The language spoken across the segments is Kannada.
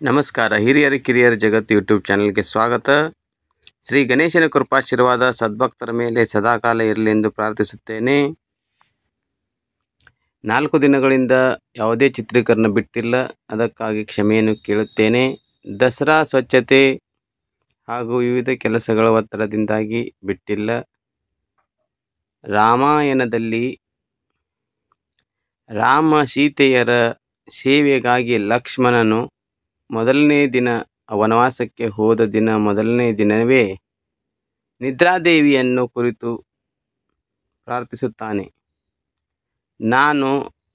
ನಮಸ್ಕಾರ. ಹಿರಿಯರ ಕಿರಿಯರ ಜಗತ್ತು ಯೂಟ್ಯೂಬ್ ಚಾನಲ್ಗೆ ಸ್ವಾಗತ. ಶ್ರೀ ಗಣೇಶನ ಕೃಪಾಶೀರ್ವಾದ ಸದ್ಭಕ್ತರ ಮೇಲೆ ಸದಾಕಾಲ ಇರಲಿ ಎಂದು ಪ್ರಾರ್ಥಿಸುತ್ತೇನೆ. 4 ದಿನಗಳಿಂದ ಯಾವುದೇ ಚಿತ್ರೀಕರಣ ಬಿಟ್ಟಿಲ್ಲ, ಅದಕ್ಕಾಗಿ ಕ್ಷಮೆಯನ್ನು ಕೇಳುತ್ತೇನೆ. ದಸರಾ ಸ್ವಚ್ಛತೆ ಹಾಗೂ ವಿವಿಧ ಕೆಲಸಗಳ ಒತ್ತಡದಿಂದಾಗಿ ಬಿಟ್ಟಿಲ್ಲ. ರಾಮಾಯಣದಲ್ಲಿ ರಾಮ ಸೀತೆಯರ ಸೇವೆಗಾಗಿ ಲಕ್ಷ್ಮಣನು ಮೊದಲನೇ ದಿನ ವನವಾಸಕ್ಕೆ ಹೋದ ದಿನ ಮೊದಲನೇ ದಿನವೇ ನಿದ್ರಾದೇವಿಯನ್ನು ಕುರಿತು ಪ್ರಾರ್ಥಿಸುತ್ತಾನೆ. ನಾನು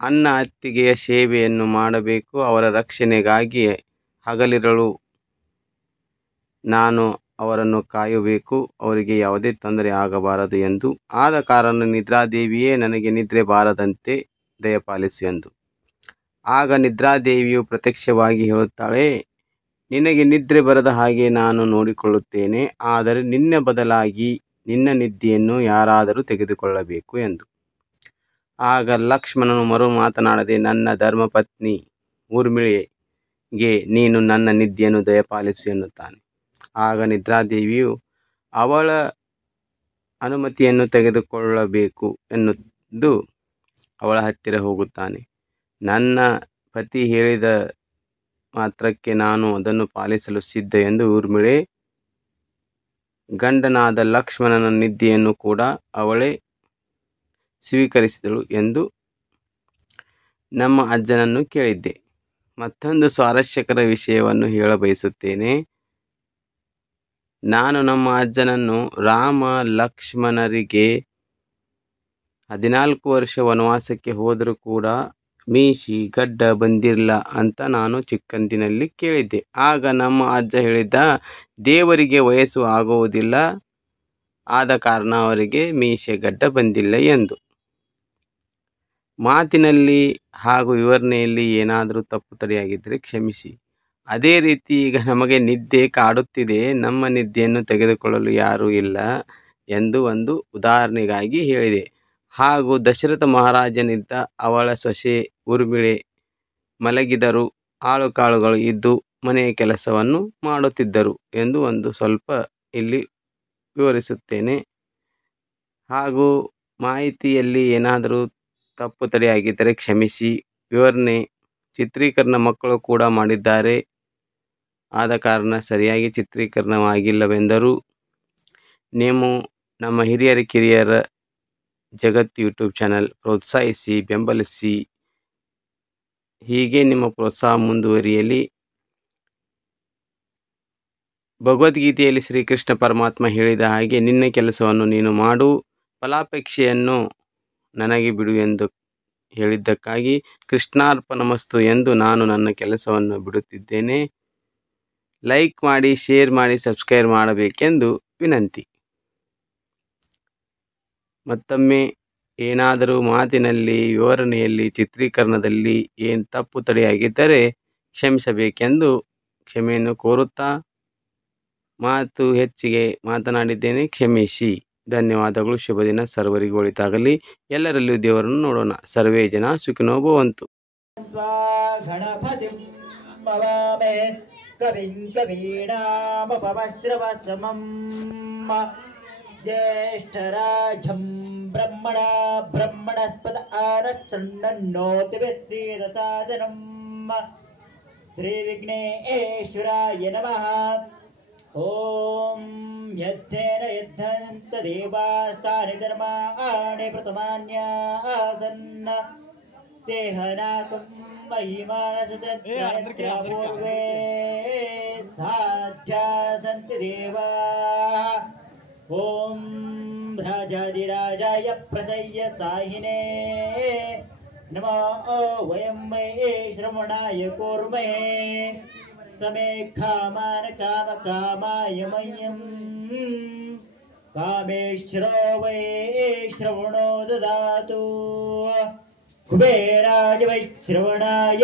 ಅಣ್ಣ ಅತ್ತಿಗೆಯ ಸೇವೆಯನ್ನು ಮಾಡಬೇಕು, ಅವರ ರಕ್ಷಣೆಗಾಗಿ ಹಗಲಿರುಳು ನಾನು ಅವರನ್ನು ಕಾಯಬೇಕು, ಅವರಿಗೆ ಯಾವುದೇ ತೊಂದರೆ ಆಗಬಾರದು ಎಂದು. ಆದ ಕಾರಣ ನಿದ್ರಾದೇವಿಯೇ ನನಗೆ ನಿದ್ರೆ ಬಾರದಂತೆ ದಯಪಾಲಿಸು ಎಂದು. ಆಗ ನಿದ್ರಾದೇವಿಯು ಪ್ರತ್ಯಕ್ಷವಾಗಿ ಹೇಳುತ್ತಾಳೆ, ನಿನಗೆ ನಿದ್ರೆ ಬರದ ಹಾಗೆ ನಾನು ನೋಡಿಕೊಳ್ಳುತ್ತೇನೆ, ಆದರೆ ನಿನ್ನ ಬದಲಾಗಿ ನಿನ್ನ ನಿದ್ದೆಯನ್ನು ಯಾರಾದರೂ ತೆಗೆದುಕೊಳ್ಳಬೇಕು ಎಂದು. ಆಗ ಲಕ್ಷ್ಮಣನು ಮರು ಮಾತನಾಡದೆ ನನ್ನ ಧರ್ಮಪತ್ನಿ ಊರ್ಮಿಳೆಗೆ ನೀನು ನನ್ನ ನಿದ್ದೆಯನ್ನು ದಯಪಾಲಿಸು ಎನ್ನುತ್ತಾನೆ. ಆಗ ನಿದ್ರಾದೇವಿಯು ಅವಳ ಅನುಮತಿಯನ್ನು ತೆಗೆದುಕೊಳ್ಳಬೇಕು ಎನ್ನುವುದು ಅವಳ ಹತ್ತಿರ ಹೋಗುತ್ತಾನೆ. ನನ್ನ ಪತಿ ಹೇಳಿದ ಮಾತ್ರಕ್ಕೆ ನಾನು ಅದನ್ನು ಪಾಲಿಸಲು ಸಿದ್ಧ ಎಂದು ಊರ್ಮಿಳೆ ಗಂಡನಾದ ಲಕ್ಷ್ಮಣನ ನಿದ್ದೆಯನ್ನು ಕೂಡ ಅವಳೇ ಸ್ವೀಕರಿಸಿದಳು ಎಂದು ನಮ್ಮ ಅಜ್ಜನನ್ನು ಕೇಳಿದ್ದೆ. ಮತ್ತೊಂದು ಸ್ವಾರಸ್ಯಕರ ವಿಷಯವನ್ನು ಹೇಳಬಯಸುತ್ತೇನೆ. ನಾನು ನಮ್ಮ ಅಜ್ಜನನ್ನು ರಾಮ ಲಕ್ಷ್ಮಣರಿಗೆ 14 ವರ್ಷ ವನವಾಸಕ್ಕೆ ಹೋದರೂ ಕೂಡ ಮೀಸಿ ಗಡ್ಡ ಬಂದಿಲ್ಲ ಅಂತ ನಾನು ಚಿಕ್ಕಂದಿನಲ್ಲಿ ಕೇಳಿದ್ದೆ. ಆಗ ನಮ್ಮ ಅಜ್ಜ ಹೇಳಿದ್ದ, ದೇವರಿಗೆ ವಯಸ್ಸು ಆಗುವುದಿಲ್ಲ, ಆದ ಕಾರಣ ಅವರಿಗೆ ಮೀಸೆ ಗಡ್ಡ ಬಂದಿಲ್ಲ ಎಂದು. ಮಾತಿನಲ್ಲಿ ಹಾಗೂ ವಿವರಣೆಯಲ್ಲಿ ಏನಾದರೂ ತಪ್ಪು ತಡೆಯಾಗಿದ್ದರೆ ಕ್ಷಮಿಸಿ. ಅದೇ ರೀತಿ ಈಗ ನಮಗೆ ನಿದ್ದೆ ಕಾಡುತ್ತಿದೆ, ನಮ್ಮ ನಿದ್ದೆಯನ್ನು ತೆಗೆದುಕೊಳ್ಳಲು ಯಾರೂ ಇಲ್ಲ ಎಂದು ಒಂದು ಉದಾಹರಣೆಗಾಗಿ ಹೇಳಿದೆ. ಹಾಗೂ ದಶರಥ ಮಹಾರಾಜನಿದ್ದ ಅವಳ ಸೊಸೆ ಊರ್ಮಿಳೆ ಮಲಗಿದರೂ ಆಳುಕಾಳುಗಳು ಇದ್ದು ಮನೆಯ ಕೆಲಸವನ್ನು ಮಾಡುತ್ತಿದ್ದರು ಎಂದು ಒಂದು ಸ್ವಲ್ಪ ಇಲ್ಲಿ ವಿವರಿಸುತ್ತೇನೆ. ಹಾಗೂ ಮಾಹಿತಿಯಲ್ಲಿ ಏನಾದರೂ ತಪ್ಪು ತಡೆಯಾಗಿದ್ದರೆ ಕ್ಷಮಿಸಿ. ವಿವರಣೆ ಚಿತ್ರೀಕರಣ ಮಕ್ಕಳು ಕೂಡ ಮಾಡಿದ್ದಾರೆ, ಆದ ಕಾರಣ ಸರಿಯಾಗಿ ಚಿತ್ರೀಕರಣವಾಗಿಲ್ಲವೆಂದರೂ ನೀವು ನಮ್ಮ ಹಿರಿಯರ ಕಿರಿಯರ ಜಗತ್ತು ಯೂಟ್ಯೂಬ್ ಚಾನಲ್ ಪ್ರೋತ್ಸಾಹಿಸಿ, ಬೆಂಬಲಿಸಿ. ಹೀಗೆ ನಿಮ್ಮ ಪ್ರೋತ್ಸಾಹ ಮುಂದುವರಿಯಲಿ. ಭಗವದ್ಗೀತೆಯಲ್ಲಿ ಶ್ರೀಕೃಷ್ಣ ಪರಮಾತ್ಮ ಹೇಳಿದ ಹಾಗೆ ನಿನ್ನ ಕೆಲಸವನ್ನು ನೀನು ಮಾಡು, ಫಲಾಪೇಕ್ಷೆಯನ್ನು ನನಗೆ ಬಿಡು ಎಂದು ಹೇಳಿದ್ದಕ್ಕಾಗಿ ಕೃಷ್ಣಾರ್ಪಣಮಸ್ತು ಎಂದು ನಾನು ನನ್ನ ಕೆಲಸವನ್ನು ಬಿಡುತ್ತಿದ್ದೇನೆ. ಲೈಕ್ ಮಾಡಿ, ಶೇರ್ ಮಾಡಿ, ಸಬ್ಸ್ಕ್ರೈಬ್ ಮಾಡಬೇಕೆಂದು ವಿನಂತಿ. ಮತ್ತೊಮ್ಮೆ ಏನಾದರೂ ಮಾತಿನಲ್ಲಿ, ವಿವರಣೆಯಲ್ಲಿ, ಚಿತ್ರೀಕರಣದಲ್ಲಿ ಏನು ತಪ್ಪು ತಡೆಯಾಗಿದ್ದರೆ ಕ್ಷಮಿಸಬೇಕೆಂದು ಕ್ಷಮೆಯನ್ನು ಕೋರುತ್ತಾ ಮಾತು ಹೆಚ್ಚಿಗೆ ಮಾತನಾಡಿದ್ದೇನೆ, ಕ್ಷಮಿಸಿ. ಧನ್ಯವಾದಗಳು. ಶುಭ ದಿನ. ಸರ್ವರಿಗೂ ಒಳಿತಾಗಲಿ. ಎಲ್ಲರಲ್ಲಿಯೂ ದೇವರನ್ನು ನೋಡೋಣ. ಸರ್ವೇ ಜನ ಸುಖಿನೋ ಭವಂತು. ज्येष्ठराजं ब्रह्मणस्पद आनस्तन्नोतिभिस्सीदसादनं श्रीविघ्नेश्वराय नमः. ॐ यद्धेन यद्धन्त देवास्तानि धर्माणि प्रथमान्यासन् तेहनाकं महिमानसदपूर्वे साध्या सन्ति देवाः. ॐ राजाधिराजाय प्रसय्य साहिने नमो वयं मये श्रवणाय कुर्महे समे कामान काम कामाय मह्यं कामेश्वरो वै श्रवणो ददातु. कुबेराज वै श्रवणाय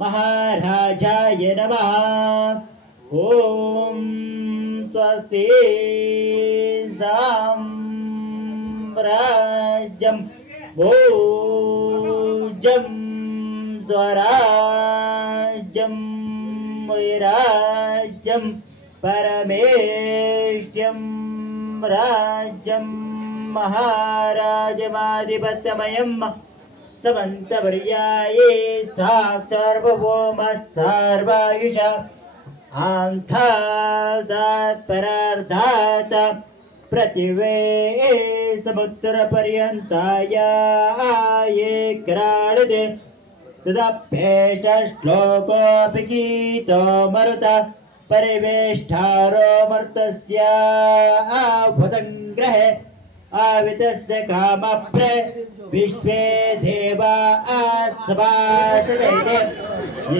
महाराजाय नमः. ॐ स्वस्ति साम्राज्यं भोजं स्वराज्यं वैराज्यं परमेष्ट्यं राज्यं महाराजमाधिपत्यमयं समन्तपर्याये सार्वभौमस्सार्वायुष आन्थादात् परार्धात् प्रतिवे समुद्रपर्यन्ताया ये क्राडते तदप्येष श्लोकोऽपि गीतो मरुत परिवेष्टारो मर्तस्य भुतङ्ग्रहे आवितस्य कामप्रे विश्वे देवा सभासते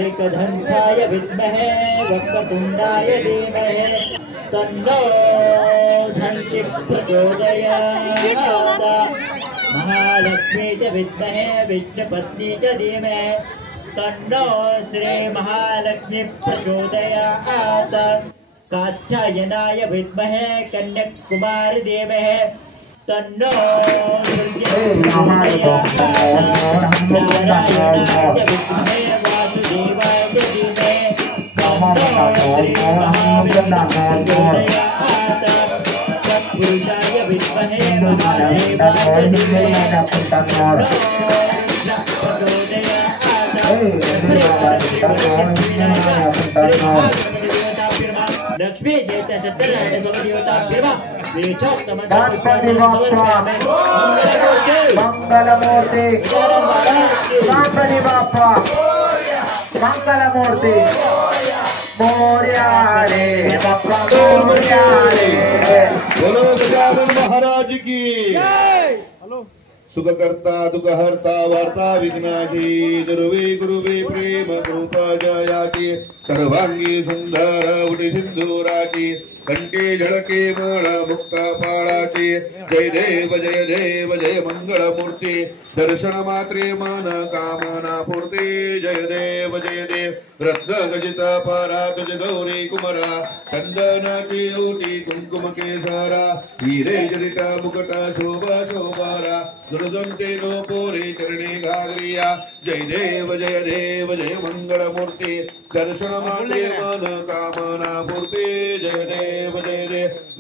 एकदन्ताय विद्महे वक्रतुण्डाय धीमहि तन्नो धन्ति प्रचोदयात् महालक्ष्मी च विद्महे विष्णुपत्नी च धीमहि तन्नो श्री महालक्ष्मी प्रचोदयात् कात्यायनाय विद्महे कन्याकुमारी धीमहि तन्नो नारायणाय विद्महे वासुदेवाय धीमहि पुरुषाय विद्महे महादेवाय लक्ष्मी चैत्य सत्यनारायण स्वदेवता मंगलमूर्ति गणपति बाप्पा मंगलमूर्ति मोरया रे बाप्पा मोरया रे बोलो गजानन महाराज की सुखकर्ता दुःखहर्ता वार्ता विघ्नाशी दुर्वे गुरुवे प्रेम कृपा जयाची सर्वांगी सुंदर उडी सिंधुराची कंठी झळके मळ मुक्ता पाळाची जय देव जय मंगळ मूर्ती दर्शन मात्रे मन कामना पूर्ती जय देव रत्न गजित परा तुझ गौरी कुमरा चंदनाची ओटी कुंकुम केसरा हिरे जडित मुकुट शोभा शोभारा दुर्दंते नो पोरे चरणी घागरिया जय देव जय मंगळ मूर्ती दर्शन मात्रे मन कामना पूर्ती जय देव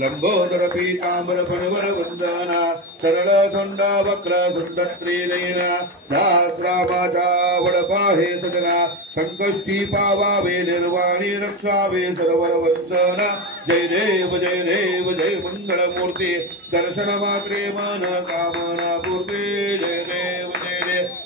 लंबोदर पीतांबर फणवर वंदना सरळ सोंडा वक्र सुंदत्री नयना दासरामाचा वडपाहे सजना संकष्टी पावावे निर्वाणी रक्षावे सर्व वंदना जय देव जय मंगळ मूर्ती दर्शन मात्रे मन कामना पूर्ती जय देव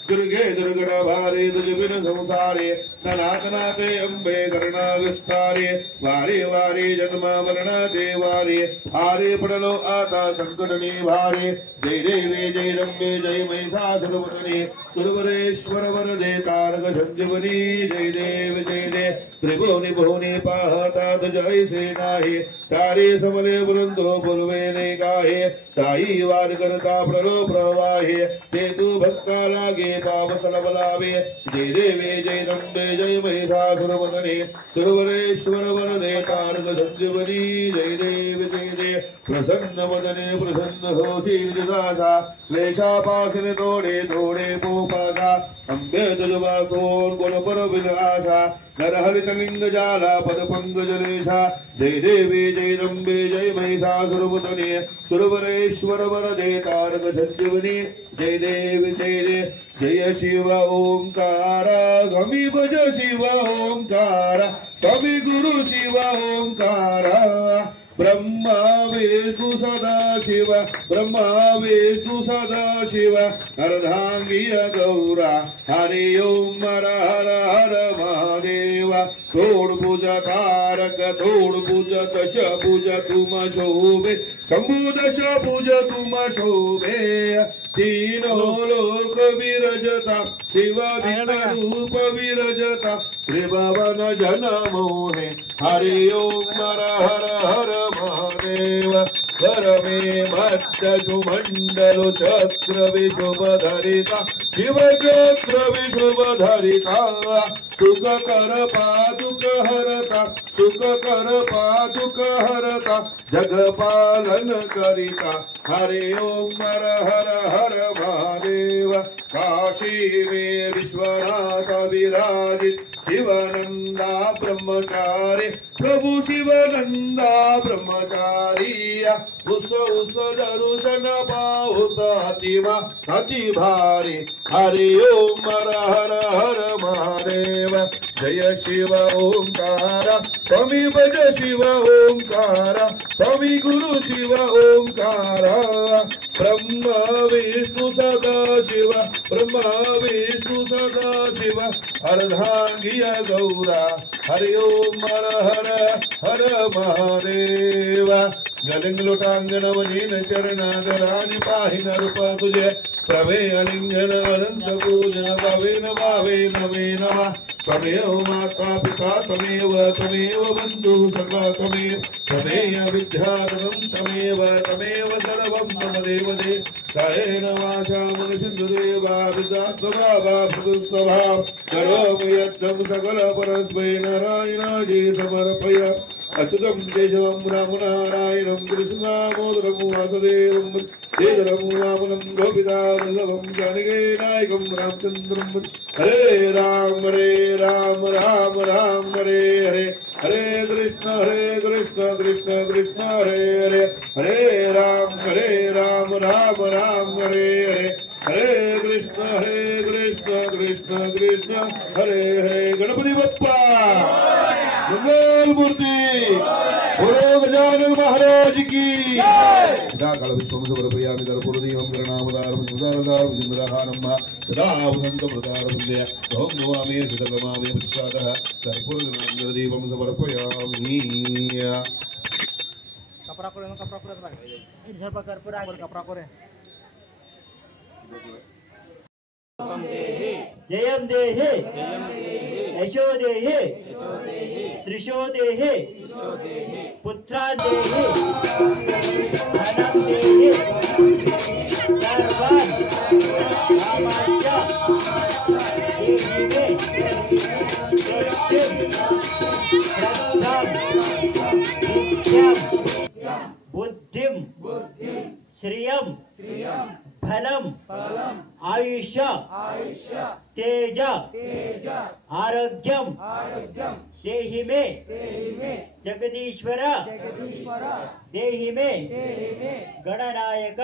दुर्गे दुर्गण भारे दुर्बिन संसारे सनातनाते अंबे करुणा विस्तारे वारे वारे जन्म मरणाचे वारे हारे पडलो आता संकट निवारे जय देवे जय रम्ये जय महिषासुरमर्दिनी सुरवरेश्वर वरदे तारक संजीवनी जय देव त्रिभुवनी भुवनी पाहता जय से नाही सारे समले वृंदो बोलवे ने गाहे साई वाद करता प्रलो प्रवाहे ते तू भक्ता लागे पाप सलबलावे जय देवे जय रम्ये जय महिषासुरमर्दिनी सुरवरेश्वर वरदे तारक संजीवनी जय देव प्रसन्न वदने प्रसन्न होसी विदासा क्लेशापासने तोडे तोडे पोपासा अंबे तुझवासोन गुण पर विलासा नरहरित लिंग जाला पद पंकजनेशा जय देवी जय रम्ये जय महिषासुरमर्दिनी सुरवरेश्वर वरदे तारक संजीवनी जय देव जय शिव ओंकार स्वामी भज शिव ओंकार स्वामी गुरु शिव ओंकार ब्रह्मा विष्णु सदाशिव अर्धांगिय गौरा हरि ओम हर हर हर महादेव तोड़ पूजा तारक तोड़ पूजा दश पूजा तुम शोभे शंभु दश पूजा तुम शोभे तीनों लोक विरजता शिव रूप विरजता त्रिभुवन जन मोहे हरि ओम हर हर हर महादेव कर में मध्य सुमंडल चक्र विशुभधरिता शिव चक्र विशुभधरिता सुख कर पादुक हरता करिता सुख कर पादुक हरता जग पालन करिता हरे ओम हर हर हर महादेव काशी में विश्वनाथ विराजित शिवानंदा ब्रह्मचारी प्रभु शिवानंदा ब्रह्मचारी उस दर्शन पाहुत अति भारी हरि ओम हर हर हर महादेव जय शिव ओंकार स्वामी भज शिव ओंकार स्वामी गुरु शिव ओंकार ब्रह्म विष्णु सदा शिव ब्रह्म विष्णु सदा शिव अर्धांगिय गौरा हरि ओम हर हर हर महादेव गलिंग लोटांगण वजीन चरणागरानि पाहि नरूप तुझे प्रमेय लिंगन अनंत पूजन भावेन भावेन मे नमः तमेव माता पिता तमेव बंधु सखा तमेव विद्याधनं तमेव सर्वं तमदेव दे कायेन वाचा मनसिद्धदेवा विद्यात्मभावा प्रदुस्तभा करोमि यत्तं सकल परस्मै नारायणाय समर्पय अच्युतं केशवं रामनारायणं कृष्णदामोदरं वासुदेवं श्रीधरं वामनं गोपिकावल्लभं जानकीनायकं रामचन्द्रं हरे राम राम राम हरे हरे हरे कृष्ण कृष्ण कृष्ण हरे हरे हरे राम राम हरे हरे हरे कृष्ण कृष्ण कृष्ण हरे हरे गणपति बप्पा मंगल मूर्ति बोलो गजानन महाराज की सदा काल विश्वम समर्पयामि कर्पूरदीपं गणावतारं सुधारदारं इंद्रहारं सदा वसंत प्रतारं ओम नमामि सुतगमामि प्रसादः कर्पूरदीपं समर्पयामि कपड़ा करे जयम देहे यशो देहे त्रिशो देहे पुत्रा देहे धनम देहे सर्वं कामाच्या देहिमे नित्यं बुद्धिं श्रियं फलम आयुष्य तेज आरोग्यम देहि मे जगदीश्वर देहि मे गणनायक